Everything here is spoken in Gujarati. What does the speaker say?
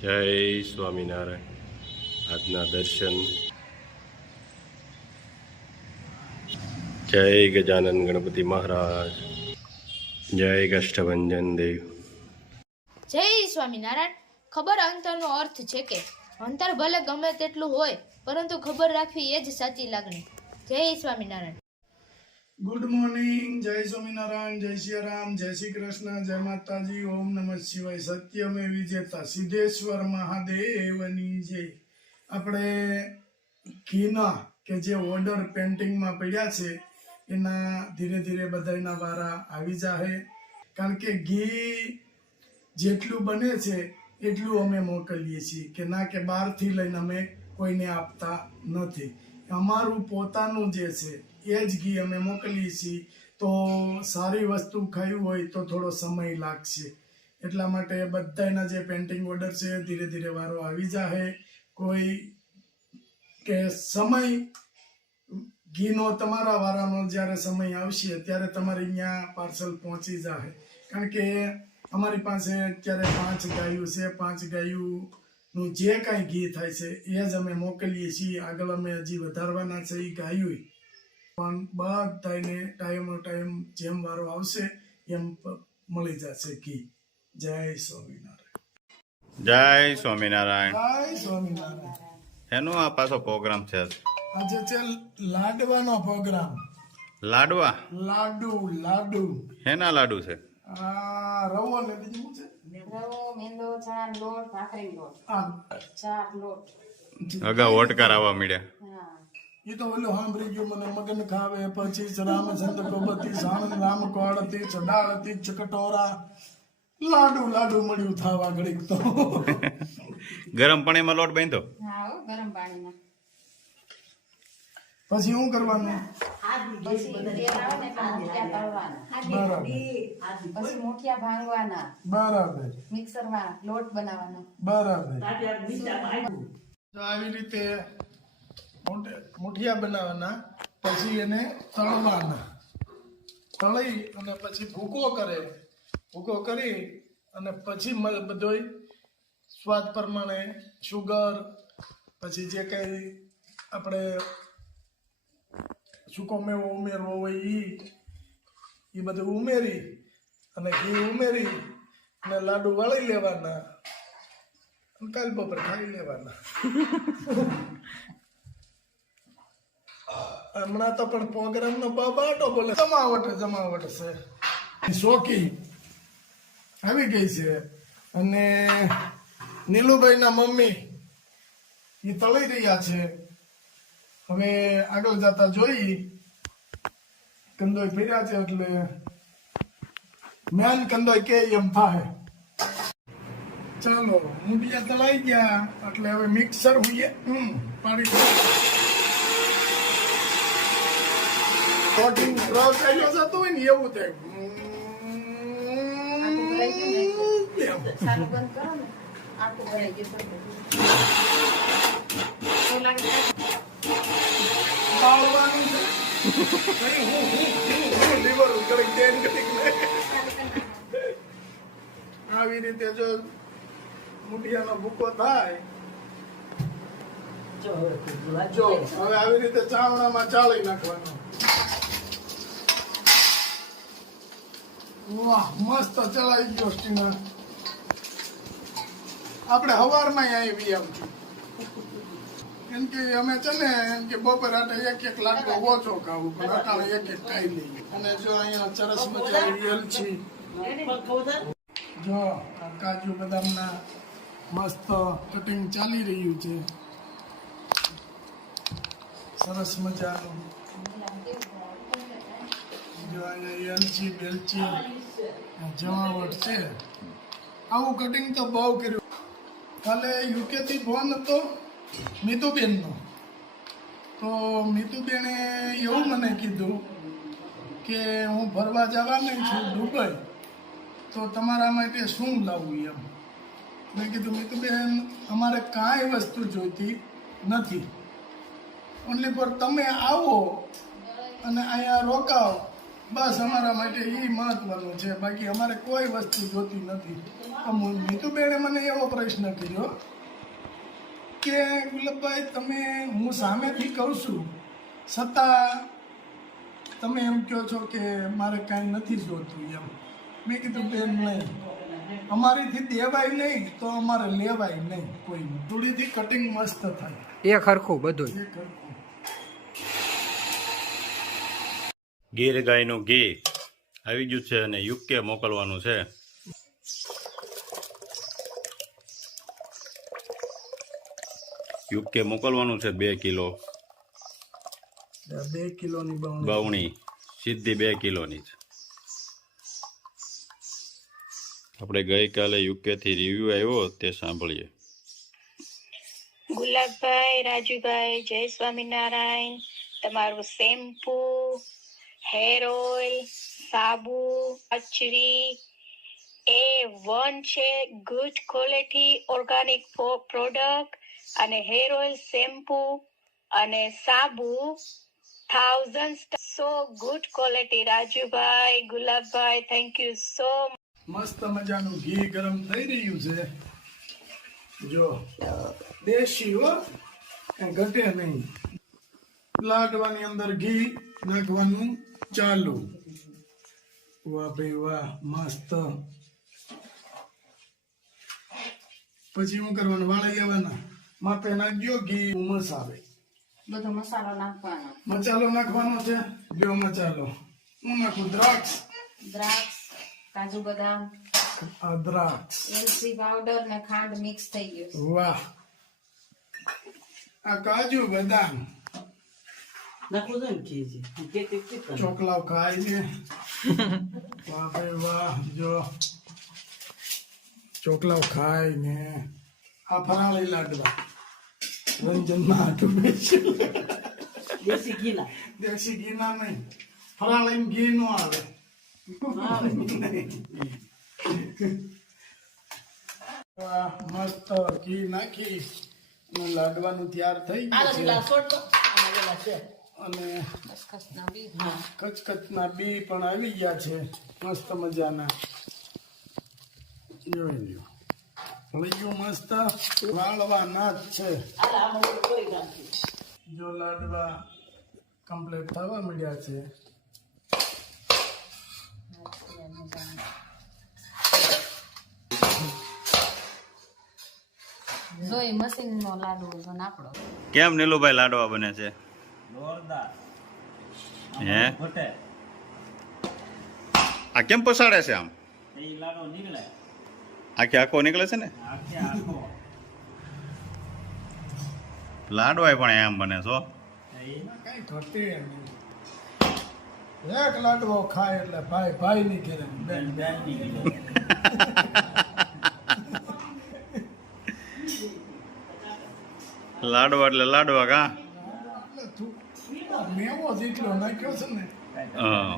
જય સ્વામિનારાયણ. આજના દર્શન. જય ગજાનન ગણપતિ મહારાજ. જય કષ્ટભંજન દેવ. જય સ્વામિનારાયણ. ખબર અંતરનો અર્થ છે કે અંતર ભલે ગમે તેટલું હોય પરંતુ ખબર રાખવી એ જ સાચી લાગણી. જય સ્વામિનારાયણ. Good morning. જય સ્વામિનારાયણ. જય શ્રી રામ. જય શ્રી કૃષ્ણ. જય માતાજી. ઓમ નમઃ શિવાય. સત્યમે વિજેતા સિદ્ધેશ્વર મહાદેવની જય. આપણે ઘીના કે જે ઓર્ડર પેન્ટિંગમાં પડ્યા છે એના ધીરે ધીરે બધાના વારા આવી જાય, કારણ કે ઘી જેટલું બને છે એટલું અમે મોકલીએ છીએ, કે ના કે બહારથી લઈને અમે કોઈને આપતા નથી. અમારું પોતાનું જે છે એ જ ઘી અમે મોકલીએ છીએ. તો સારી વસ્તુ ખાવી હોય તો થોડો સમય લાગશે, એટલા માટે બધાના જે પેન્ટિંગ ઓર્ડર છે ધીરે ધીરે વારો આવી જાય. કોઈ કે સમય ઘીનો તમારા વારાનો જ્યારે સમય આવશે ત્યારે તમારે અહીંયા પાર્સલ પહોંચી જાય, કારણ કે અમારી પાસે અત્યારે 5 ગાયું છે. 5 ગાયુંનું જે કાંઈ ઘી થાય છે એ જ અમે મોકલીએ છીએ. આગળ અમે હજી વધારવાના છે એ ગાયું, પણ બધાને ટાઈમ જેમ વારો આવશે એમ મળી જશે ઘી. જય સ્વામિનારાયણ. જય સ્વામિનારાયણ. જય સ્વામિનારાયણ. એનો આ પાછો પ્રોગ્રામ છે આજે છે લાડવાનો પ્રોગ્રામ. લાડવા? લાડુ. હેના લાડુ છે? રવો ને બીજું છે રવો, મેંદો, ચણા લોટ, ભાખરી લોટ, ચાટ લોટ. અગાઉ ઓટકાર આવવા મળ્યા. હા, એ તો ઓલું સાંભળી ગયું મને. મગન ખાવે પછી રામચંદ્ર ગોપતિ સાણંદ રામ કોળતી ચડાળતી ચકટોરા લાડુ મળ્યું થાવા ઘડીક તો. ગરમ પાણીમાં લોટ બાંધો. હા હો, ગરમ પાણીમાં. પછી શું કરવાનું? પછી તેલ આવે ને એટલે મુઠિયા તળવાના. પછી મુઠિયા ભાંગવાના. બરાબર. મિક્સરમાં લોટ બનાવવાનો. બરાબર. તો આવી રીતે મુઠિયા બનાવવાના, પછી એને તળવાના. તળી અને પછી ભૂકો કરી અને પછી બધોય સ્વાદ પ્રમાણે શુગર, પછી જે કઈ આપણે સૂકો મેવો ઉમેરવો હોય એ બધું ઉમેરી અને ઘી ઉમેરી અને લાડુ વાળી લેવાના અને કાલ બપોર ખાઈ લેવાના. હમણાં તો પણ પ્રોગ્રામ નો બાટો બોલે જમાવટ છે. શોકી આવી ગઈ છે અને નીલુભાઈ ના મમ્મી એ તળી રહ્યા છે. હવે આગળ જતા જોઈ. કંદોય ફેર્યા છે એટલે મેન કંદોય કે એમ થાય. ચાલો, મુઠિયા તળાઈ ગયા એટલે હવે મિક્સર હોઈએ પાણી પ્રોટીન ક્રોસ આયો જતો હોય ને એવું થાય. ચાલુ બંધ કરો ને, આખું ભરાઈ ગયું. બાળવાનું છે. આવી રીતે જો મુઠિયાનો ભૂકો થાય, જો હવે આવી રીતે ચાવણામાં ચાળી નાખવાનો. વાહ, મસ્ત ચલાઈ ગયો સ્ટીમર. આપણે હવારમાં આવી આવતી, કેમ કે અમે છે ને એમ કે બપોર આટે એક લાડવો ઓછો ખાવું, પણ અટાણે એક ખાઈ લઈએ. અને જો અહીંયા સરસ મજાની એલચી, જો આ કાજુ બદામના મસ્ત કટિંગ ચાલી રહ્યું છે. સરસ મજાનું. જો અહીંયા એલચી બેલચી જમાવટ છે. આવું કટિંગ તો બહુ કર્યું. કાલે યુકે થી ફોન હતો મીતુબેનનો, તો મીતુબેને એવું મને કીધું કે હું ફરવા જવાની છું દુબઈ, તો તમારા માટે શું લાવવું એમ. મેં કીધું મીતુબેન અમારે કાંઈ વસ્તુ જોઈતી નથી, ઓનલી પર તમે આવો અને અહીંયા રોકાઓ બસ અમારા માટે એ મહત્વનું છે, બાકી અમારે કોઈ વસ્તુ જોતી નથી. નીતુબેને મને એવો પ્રશ્ન કર્યો કે ગુલાબભાઈ તમે, હું સામેથી કહું છું છતાં તમે એમ કહો છો કે મારે કાંઈ નથી જોતું એમ. મેં કીધું બેન નહીં, અમારીથી દેવાય નહીં તો અમારે લેવાય નહીં કોઈ. થોડીથી કટિંગ મસ્ત થાય એ ખરખું બધું. એ કરવું. ગીર ગાયનું ઘી આવી ગયું છે અને યુકે મોકલવાનું છે. યુકે મોકલવાનું છે 2 કિલો 2 કિલોની બાવણી, સીધી 2 કિલોની છે. આપણે ગઈકાલે યુકેથી રિવ્યુ આવ્યો તે સાંભળીએ. ગુલાબભાઈ, રાજુભાઈ, જય સ્વામિનારાયણ. તમારું શેમ્પૂ, હેર ઓઇલ, સાબુ, કચરી A1 છે. ગુડ ક્વોલિટી ઓર્ગેનિક પ્રોડક્ટ અને હેર ઓઇલ, શેમ્પૂ અને સાબુ 1000 સો good quality. Rajubhai, Gulabbhai, thank you so મસ્ત મજાનું ઘી ગરમ થઈ રહ્યું છે. જો દેશી હો, કઈ ઘટે નહીં. લાડવાની અંદર ઘી નાખવાનું ચાલુ. વાહ ભાઈ વાહ, મસ્ત. પછી શું કરવાનું? વાળી લેવાના. માપે નાખજો ઘી, ઉમસ આવે. બધો મસાલો નાખવાનો. મસાલો નાખવાનો છે. જો મસાલો હું નાખું દ્રાક્ષ, કાજુ બદામ, આ દ્રાક્ષ. એલચી પાવડર ને ખાંડ મિક્સ થઈ ગયું. વાહ, આ કાજુ બદામ ચોકલાવ ખાય છે. વાહ ભાઈ વાહ, જો ચોકલાવ ખાય ને. આ ફરાળી લાડવા રંજનમાં હાટું દેશી ઘીના નહીં, ફરાળી ઘી નો આવે. વાહ, મસ્ત ઘી નાખી અને લાડવાનું તૈયાર થઈ ગયું છે. અને કચકચના બી પણ આવી ગયા છે મસ્ત મજાના. જોઈ લ્યો, લઈયું મસ્ત વાળવાના જ છે. જો લાડવા કમ્પ્લીટ થવા મળ્યા છે. જોઈ મશીન નો લાડુ જો નાપડો. કેમ નીલુભાઈ લાડવા બને છે? હે, આ કેમ પસાડે છે આમ? આખે આખો નીકળે છે ને? લાડવા પણ એમ બને છો. કઈ ઘટે નહીં. એક લાડવો ખાય એટલે ભાઈ ભાઈ ની ઘેરે, બેન બેન ની ઘેરે. લાડવા એટલે લાડવા કા મેવો જેટલો નાખ્યો છે ને હા.